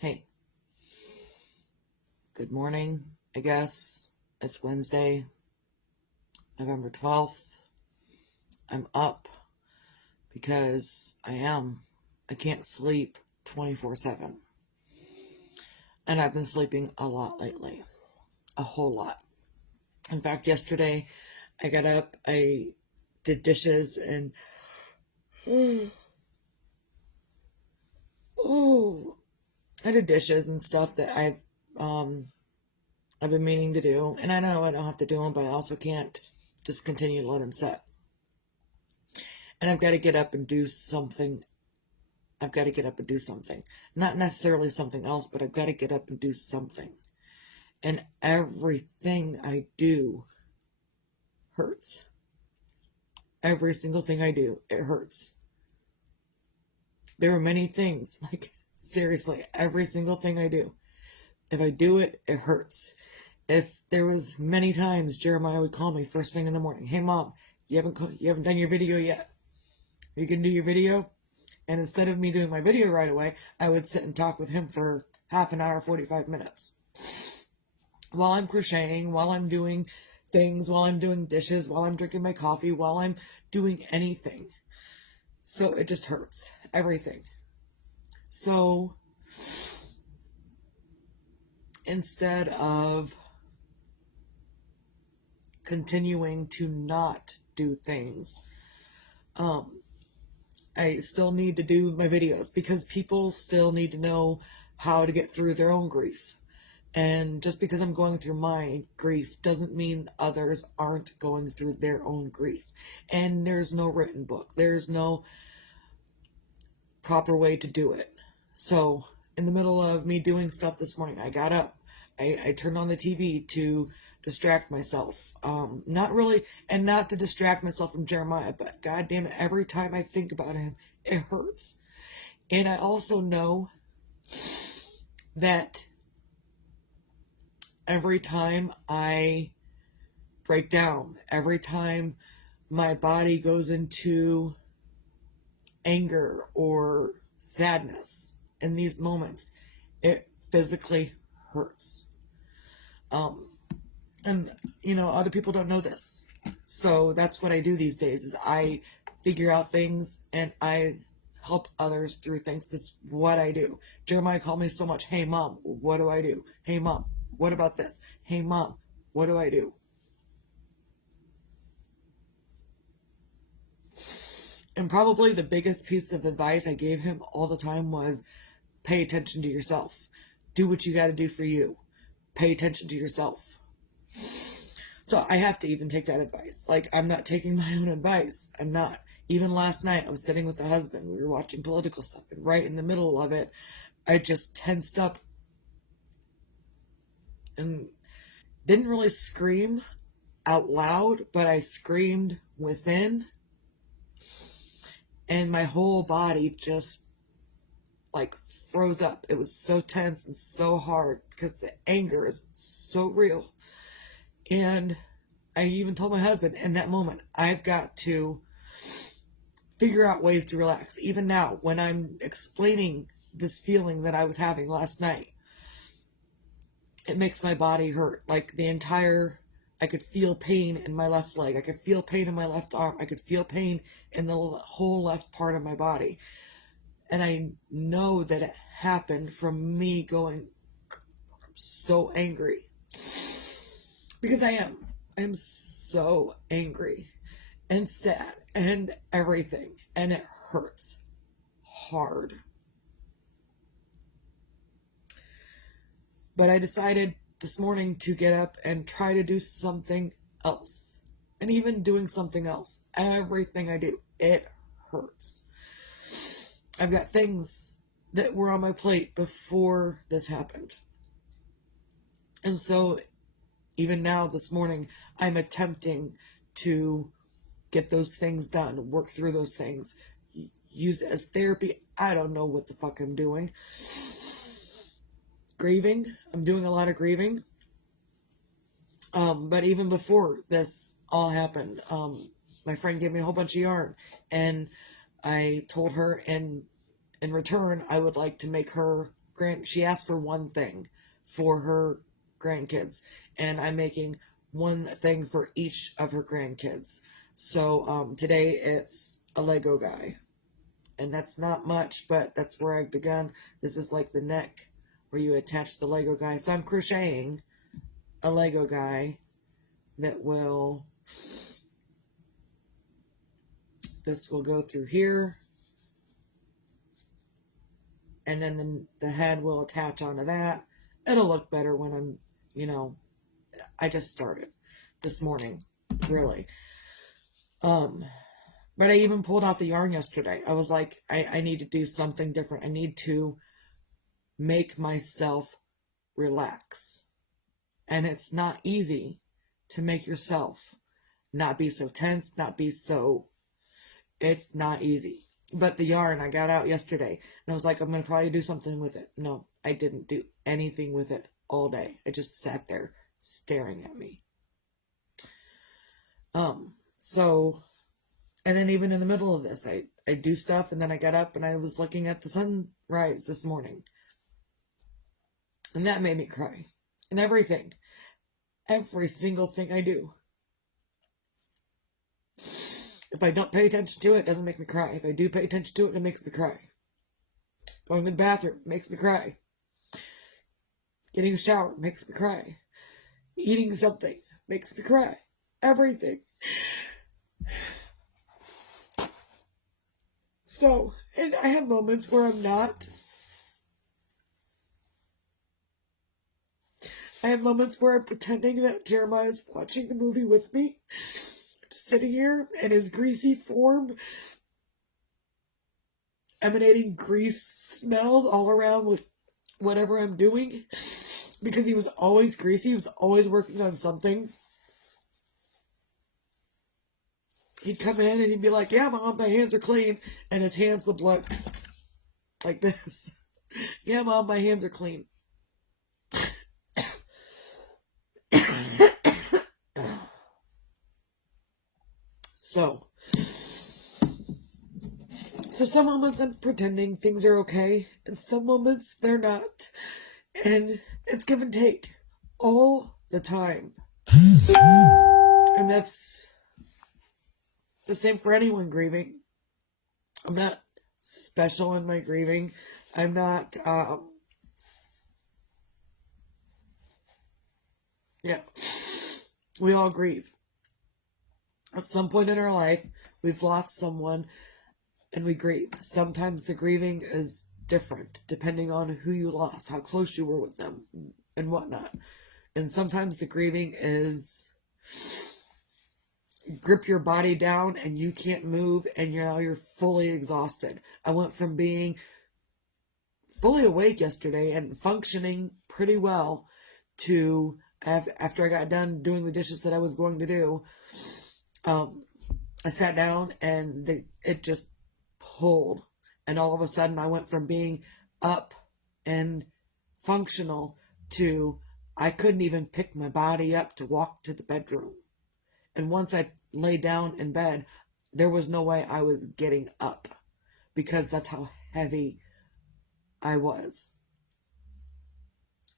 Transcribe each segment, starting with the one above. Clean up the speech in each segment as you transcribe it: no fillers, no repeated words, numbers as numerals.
Hey, good morning, I guess. It's Wednesday, November 12th. I'm up because I can't sleep 24/7. And I've been sleeping a lot lately. A whole lot. In fact, yesterday I got up, I did dishes and oh, I did dishes and stuff that I've been meaning to do. And I know I don't have to do them, but I also can't just continue to let them sit. And I've got to get up and do something. I've got to get up and do something. Not necessarily something else, but I've got to get up and do something. And everything I do hurts. Every single thing I do, it hurts. There are many things, like, seriously, every single thing I do. If I do it, it hurts. If there was many times Jeremiah would call me first thing in the morning, "Hey mom, you haven't done your video yet. You can do your video?" And instead of me doing my video right away, I would sit and talk with him for half an hour, 45 minutes. While I'm crocheting, while I'm doing things, while I'm doing dishes, while I'm drinking my coffee, while I'm doing anything. So it just hurts. Everything. So instead of continuing to not do things, I still need to do my videos because people still need to know how to get through their own grief. And just because I'm going through my grief doesn't mean others aren't going through their own grief. And there's no written book. There's no proper way to do it. So in the middle of me doing stuff this morning, I got up. I turned on the TV to distract myself. Not really, and not to distract myself from Jeremiah, but God damn it, every time I think about him, it hurts. And I also know that every time I break down, every time my body goes into anger or sadness in these moments, it physically hurts. And other people don't know this. So that's what I do these days is I figure out things and I help others through things. That's what I do. Jeremiah called me so much, "Hey mom, what do I do? Hey mom, what about this? Hey mom, what do I do?" And probably the biggest piece of advice I gave him all the time was pay attention to yourself. Do what you got to do for you. Pay attention to yourself. So I have to even take that advice. Like, I'm not taking my own advice. I'm not. Even last night, I was sitting with the husband. We were watching political stuff. And right in the middle of it, I just tensed up and didn't really scream out loud, but I screamed within. And my whole body just, like, froze up. It was so tense and so hard because the anger is so real. And I even told my husband in that moment, I've got to figure out ways to relax. Even now, when I'm explaining this feeling that I was having last night, it makes my body hurt. Like I could feel pain in my left leg. I could feel pain in my left arm. I could feel pain in the whole left part of my body. And I know that it happened from me going so angry. Because I am. I am so angry and sad and everything. And it hurts hard. But I decided this morning to get up and try to do something else. And even doing something else, everything I do, it hurts. I've got things that were on my plate before this happened. And so even now this morning, I'm attempting to get those things done, work through those things, use it as therapy. I don't know what the fuck I'm doing. Grieving. I'm doing a lot of grieving. But even before this all happened, my friend gave me a whole bunch of yarn, and I told her in return I would like to make her she asked for one thing for her grandkids, and I'm making one thing for each of her grandkids. So today it's a Lego guy, and that's not much, but that's where I've begun. This is like the neck where you attach the Lego guy. So I'm crocheting a Lego guy that will, this will go through here, and then the head will attach onto that. It'll look better when I'm, I just started this morning, really. But I even pulled out the yarn yesterday. I was like, I need to do something different. I need to make myself relax. And it's not easy to make yourself not be so tense, it's not easy. But the yarn I got out yesterday, and I was like, I'm going to probably do something with it. No, I didn't do anything with it all day. I just sat there staring at me. And then even in the middle of this, I do stuff, and then I got up and I was looking at the sunrise this morning. And that made me cry. And every single thing I do. If I don't pay attention to it, it doesn't make me cry. If I do pay attention to it, it makes me cry. Going to the bathroom makes me cry. Getting a shower makes me cry. Eating something makes me cry. Everything. So, and I have moments where I'm not. I have moments where I'm pretending that Jeremiah is watching the movie with me. Sitting here in his greasy form, emanating grease smells all around with whatever I'm doing. Because he was always greasy. He was always working on something. He'd come in and he'd be like, yeah, Mom, my hands are clean. And his hands would look like this. Yeah, Mom, my hands are clean. So some moments I'm pretending things are okay, and some moments they're not. And it's give and take all the time. And that's the same for anyone grieving. I'm not special in my grieving. I'm not, we all grieve. At some point in our life, we've lost someone and we grieve. Sometimes the grieving is different depending on who you lost, how close you were with them, and whatnot. And sometimes the grieving is grip your body down and you can't move and you're fully exhausted. I went from being fully awake yesterday and functioning pretty well to, after I got done doing the dishes that I was going to do, I sat down and it just pulled. And all of a sudden I went from being up and functional to I couldn't even pick my body up to walk to the bedroom. And once I lay down in bed, there was no way I was getting up because that's how heavy I was.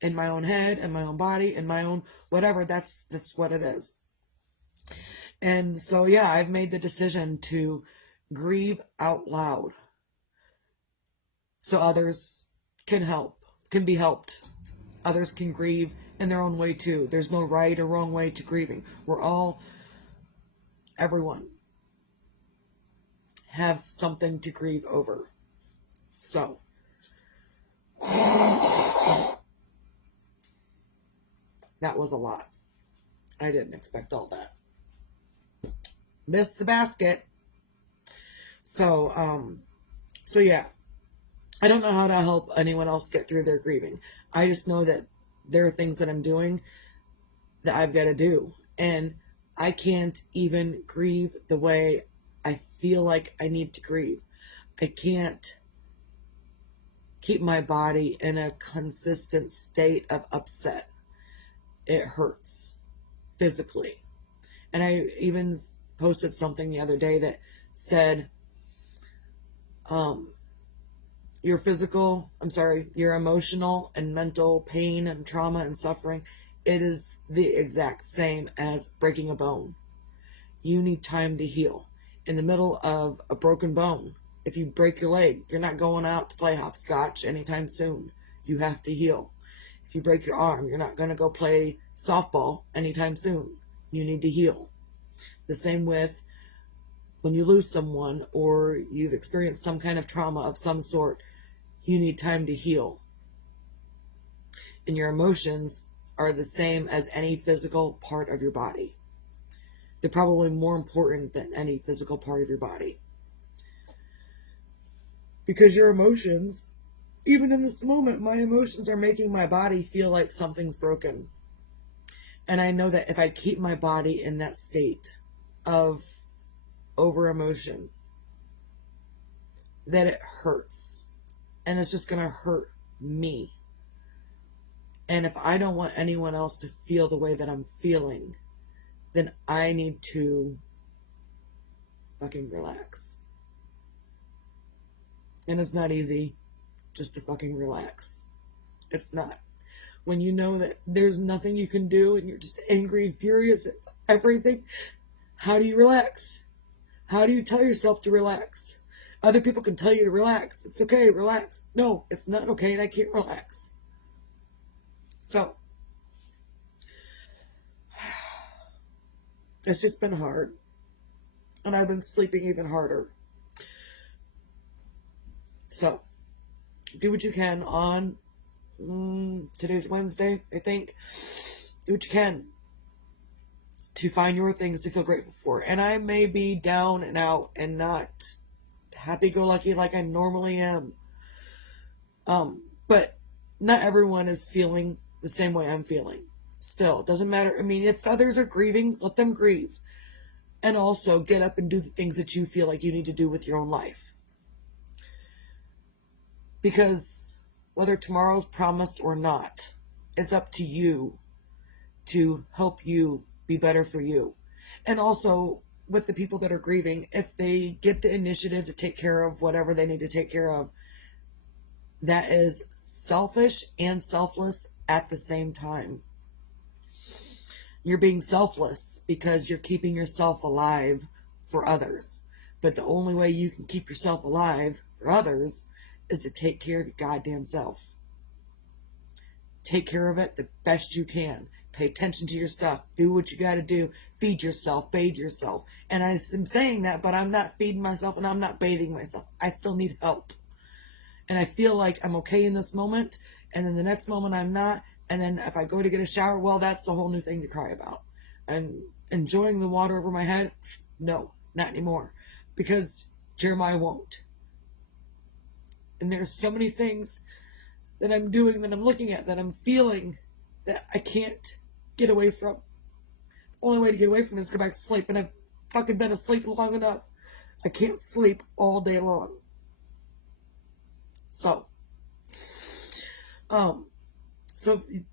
In my own head, in my own body, in my own whatever, that's what it is. And so, yeah, I've made the decision to grieve out loud so others can be helped. Others can grieve in their own way too. There's no right or wrong way to grieving. Everyone have something to grieve over. So, that was a lot. I didn't expect all that. Missed the basket. So yeah. I don't know how to help anyone else get through their grieving. I just know that there are things that I'm doing that I've got to do. And I can't even grieve the way I feel like I need to grieve. I can't keep my body in a consistent state of upset. It hurts physically. And I even posted something the other day that said, your emotional and mental pain and trauma and suffering, it is the exact same as breaking a bone. You need time to heal. In the middle of a broken bone, if you break your leg, you're not going out to play hopscotch anytime soon. You have to heal. If you break your arm, you're not going to go play softball anytime soon. You need to heal. The same with when you lose someone or you've experienced some kind of trauma of some sort, you need time to heal. And your emotions are the same as any physical part of your body. They're probably more important than any physical part of your body. Because your emotions, even in this moment, my emotions are making my body feel like something's broken. And I know that if I keep my body in that state of over emotion, that it hurts. And it's just going to hurt me. And if I don't want anyone else to feel the way that I'm feeling, then I need to fucking relax. And it's not easy just to fucking relax. It's not. When you know that there's nothing you can do and you're just angry and furious at everything, how do you relax? How do you tell yourself to relax? Other people can tell you to relax. It's okay, relax. No, it's not okay and I can't relax. So, it's just been hard. And I've been sleeping even harder. So, do what you can on today's Wednesday, I think. Do what you can to find your things to feel grateful for. And I may be down and out and not happy-go-lucky like I normally am. But not everyone is feeling the same way I'm feeling. Still, it doesn't matter. I mean, if others are grieving, let them grieve. And also get up and do the things that you feel like you need to do with your own life. Because whether tomorrow's promised or not, it's up to you to help you be better for you. And also, with the people that are grieving, if they get the initiative to take care of whatever they need to take care of, that is selfish and selfless at the same time. You're being selfless because you're keeping yourself alive for others. But the only way you can keep yourself alive for others is to take care of your goddamn self. Take care of it the best you can. Pay attention to your stuff. Do what you gotta do. Feed yourself. Bathe yourself. And I'm saying that, but I'm not feeding myself and I'm not bathing myself. I still need help. And I feel like I'm okay in this moment, and then the next moment I'm not. And then if I go to get a shower, well, that's a whole new thing to cry about. And enjoying the water over my head? No, not anymore. Because Jeremiah won't. And there's so many things that I'm doing, that I'm looking at, that I'm feeling, that I can't get away from. The only way to get away from it is to go back to sleep. And I've fucking been asleep long enough. I can't sleep all day long. So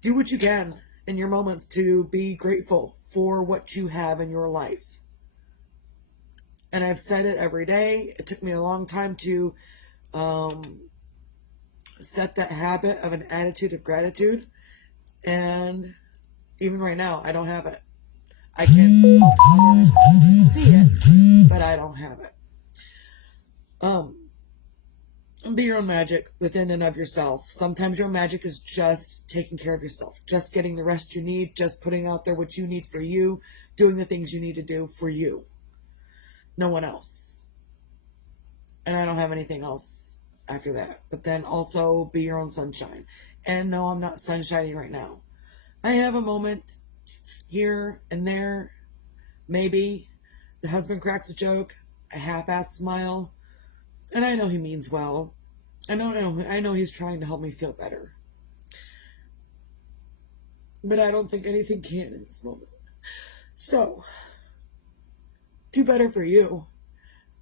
do what you can in your moments to be grateful for what you have in your life. And I've said it every day. It took me a long time to set that habit of an attitude of gratitude. And even right now, I don't have it. I can help others see it, but I don't have it. Be your own magic within and of yourself. Sometimes your magic is just taking care of yourself, just getting the rest you need, just putting out there what you need for you, doing the things you need to do for you. No one else. And I don't have anything else after that. But then also be your own sunshine. And no, I'm not sunshining right now. I have a moment here and there. Maybe the husband cracks a joke, a half-assed smile, and I know he means well. I know he's trying to help me feel better. But I don't think anything can in this moment. So, do better for you.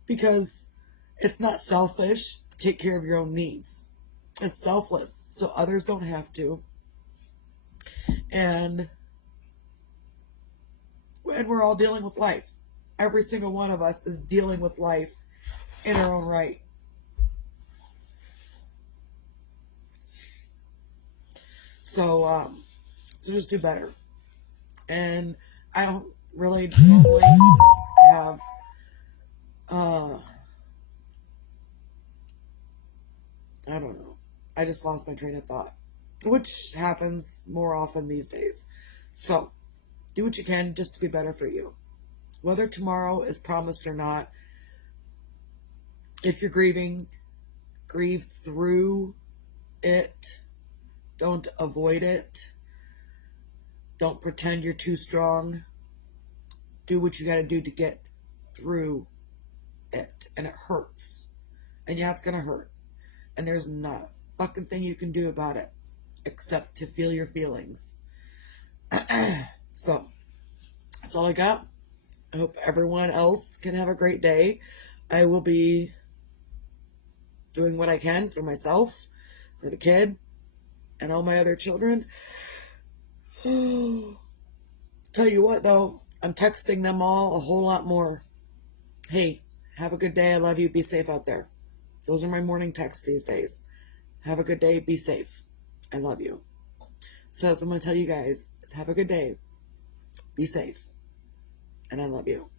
Because it's not selfish to take care of your own needs. It's selfless, so others don't have to. And we're all dealing with life. Every single one of us is dealing with life in our own right. So just do better. And I don't really normally have, I don't know. I just lost my train of thought, which happens more often these days. So, do what you can just to be better for you. Whether tomorrow is promised or not, if you're grieving, grieve through it. Don't avoid it. Don't pretend you're too strong. Do what you got to do to get through it. And it hurts. And yeah, it's going to hurt. And there's not a fucking thing you can do about it except to feel your feelings. So, that's all I got. I hope everyone else can have a great day. I will be doing what I can for myself, for the kid, and all my other children. Tell you what, though, I'm texting them all a whole lot more. Hey, have a good day. I love you. Be safe out there. Those are my morning texts these days. Have a good day. Be safe. I love you. So that's what I'm going to tell you guys, is have a good day. Be safe. And I love you.